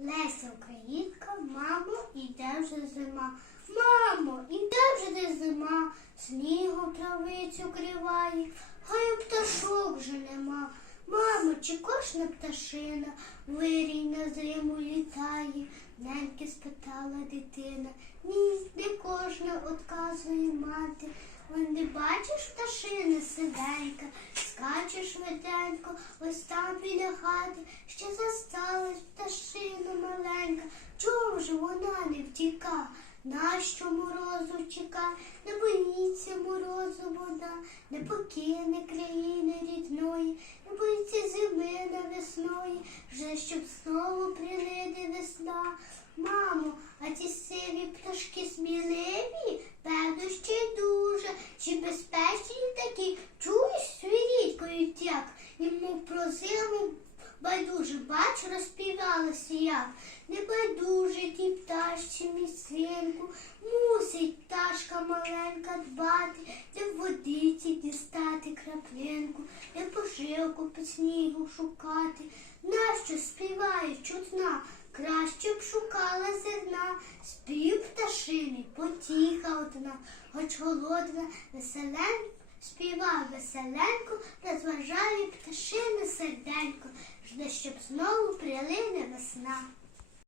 Леся Українка, мамо, іде вже зима. Мамо, іде вже де зима, снігом травицю криває, хай пташок вже нема. Мамо, чи кожна пташина вирій на зиму літає? Неньки спитала дитина. Ні, не кожна отказує мати. Вон не бачиш пташини сиденька, скачеш швиденько, ось там біля хати, ще засталась пташина маленька. Чому ж вона не втіка? Нащо морозу чека? Не боїться морозу вода, не покине країни рідної, не боїться зими на весною, вже щоб знову прийде весна. Мамо, а ті сиві пташки сміливі, певно, ще й дуже. Чи безпечні такі? Чуєш свирідкою як? Йому про зиму байдуже, бач, розпівалася як. Не байдуже тій пташці місцинку, мусить пташка маленька дбати, де в водиці дістати краплинку, де поживку під снігу шукати. Нащо співає чутна? Краще б шукала зерна, спів пташини, потіха одна, хоч голодна, веселен, співав веселенько, розважає пташини серденько, жде, щоб знову прилине весна.